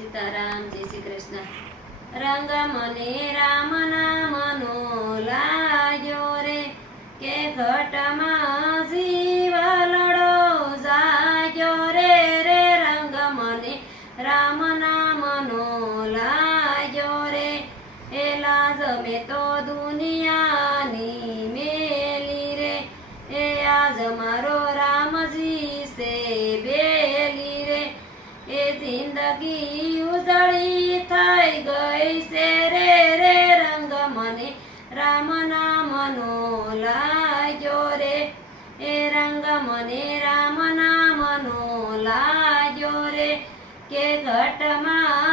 સીતારામ, જય શ્રી કૃષ્ણ. રંગ મને રામ નામનો લાગ્યો રે, કે ઘટમાં શિવલડો જાગ્યો રે રે. રંગ મને રામ નામનો લાગ્યો રે, એ લાજ મેં તો દુનિયાની મેલી રે, એ આજ મારો રામજી સે બેલી રે. એ જિંદગી ઉજળી થઈ ગઈ છે રે રે. રંગ મને રામ નામનો લાગ્યો રે, એ રંગ મને રામ નામનો લાગ્યો રે, કે ઘટમાં